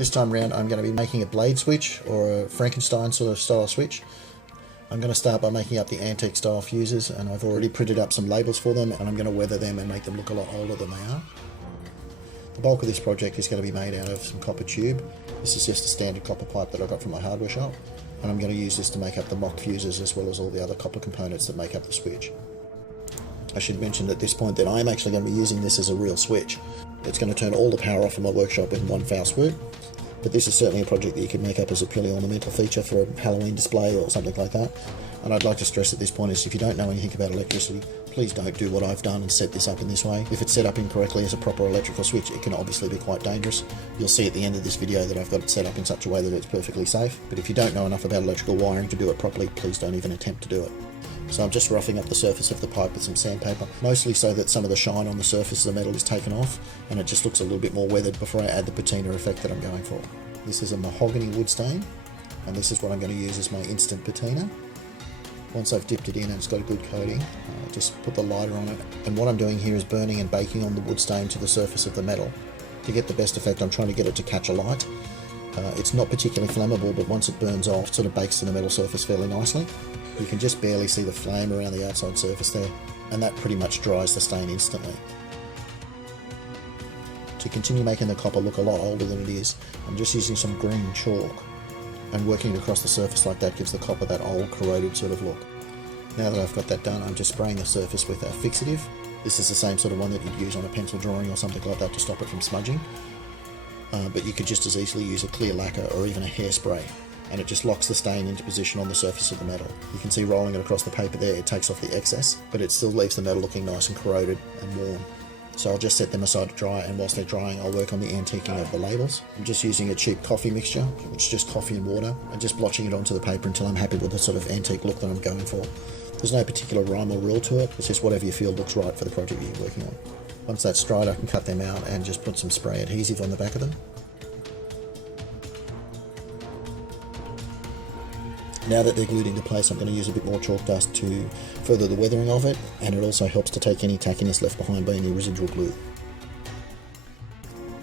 This time around I'm going to be making a blade switch, or a Frankenstein sort of style switch. I'm going to start by making up the antique style fuses, and I've already printed up some labels for them, and I'm going to weather them and make them look a lot older than they are. The bulk of this project is going to be made out of some copper tube. This is just a standard copper pipe that I got from my hardware shop, and I'm going to use this to make up the mock fuses as well as all the other copper components that make up the switch. I should mention at this point that I'm actually going to be using this as a real switch. It's going to turn all the power off in my workshop in one foul swoop. But this is certainly a project that you could make up as a purely ornamental feature for a Halloween display or something like that. And I'd like to stress at this point is, if you don't know anything about electricity, please don't do what I've done and set this up in this way. If it's set up incorrectly as a proper electrical switch, it can obviously be quite dangerous. You'll see at the end of this video that I've got it set up in such a way that it's perfectly safe. But if you don't know enough about electrical wiring to do it properly, please don't even attempt to do it. So I'm just roughing up the surface of the pipe with some sandpaper, mostly so that some of the shine on the surface of the metal is taken off and it just looks a little bit more weathered before I add the patina effect that I'm going for. This is a mahogany wood stain, and this is what I'm going to use as my instant patina. Once I've dipped it in and it's got a good coating, just put the lighter on it, and what I'm doing here is burning and baking on the wood stain to the surface of the metal. To get the best effect, I'm trying to get it to catch a light. It's not particularly flammable, but once it burns off, it sort of bakes to the metal surface fairly nicely. You can just barely see the flame around the outside surface there, and that pretty much dries the stain instantly. To continue making the copper look a lot older than it is, I'm just using some green chalk, and working it across the surface like that gives the copper that old corroded sort of look. Now that I've got that done, I'm just spraying the surface with a fixative. This is the same sort of one that you'd use on a pencil drawing or something like that to stop it from smudging. But you could just as easily use a clear lacquer or even a hairspray, and it just locks the stain into position on the surface of the metal. You can see rolling it across the paper there, it takes off the excess, but it still leaves the metal looking nice and corroded and worn. So I'll just set them aside to dry, and whilst they're drying I'll work on the antiquing of the labels. I'm just using a cheap coffee mixture, which is just coffee and water, and just blotching it onto the paper until I'm happy with the sort of antique look that I'm going for. There's no particular rhyme or rule to it, it's just whatever you feel looks right for the project you're working on. Once that's dried, I can cut them out and just put some spray adhesive on the back of them. Now that they're glued into place, I'm going to use a bit more chalk dust to further the weathering of it, and it also helps to take any tackiness left behind by any residual glue.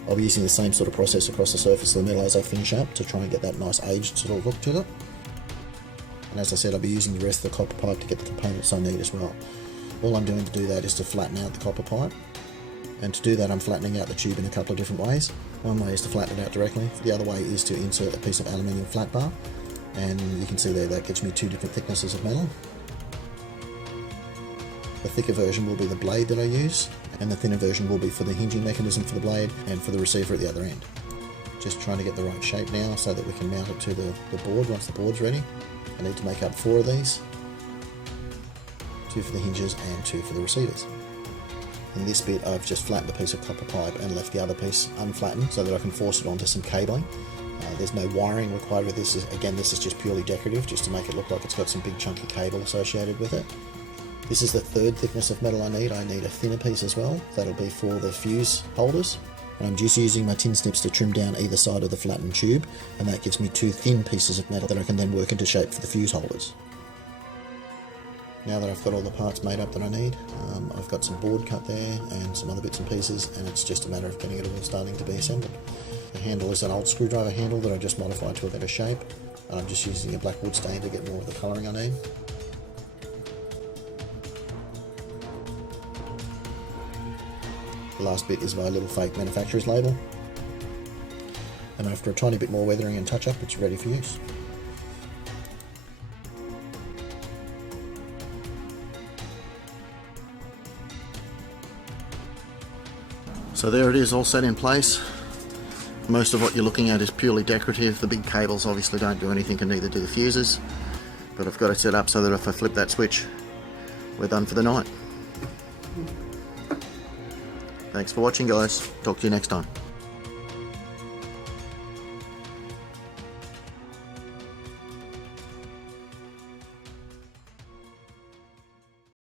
I'll be using the same sort of process across the surface of the metal as I finish up to try and get that nice aged sort of look to it. And as I said, I'll be using the rest of the copper pipe to get the components I need as well. All I'm doing to do that is to flatten out the copper pipe, and to do that I'm flattening out the tube in a couple of different ways. One way is to flatten it out directly, the other way is to insert a piece of aluminium flat bar. And you can see there that gives me two different thicknesses of metal. The thicker version will be the blade that I use, and the thinner version will be for the hinging mechanism for the blade and for the receiver at the other end. Just trying to get the right shape now so that we can mount it to the board once the board's ready. I need to make up 4 of these, 2 for the hinges and 2 for the receivers. In this bit I've just flattened a piece of copper pipe and left the other piece unflattened so that I can force it onto some cabling. There's no wiring required with this. Again, this is just purely decorative, just to make it look like it's got some big chunky cable associated with it. This is the 3rd thickness of metal I need. I need a thinner piece as well. That'll be for the fuse holders. And I'm just using my tin snips to trim down either side of the flattened tube, and that gives me 2 thin pieces of metal that I can then work into shape for the fuse holders. Now that I've got all the parts made up that I need, I've got some board cut there and some other bits and pieces, and it's just a matter of getting it all starting to be assembled. The handle is an old screwdriver handle that I just modified to a better shape, and I'm just using a black wood stain to get more of the colouring I need. The last bit is my little fake manufacturer's label, and after a tiny bit more weathering and touch up, it's ready for use. So there it is, all set in place. Most of what you're looking at is purely decorative. The big cables obviously don't do anything, and neither do the fuses. But I've got it set up so that if I flip that switch, we're done for the night. Thanks for watching, guys. Talk to you next time.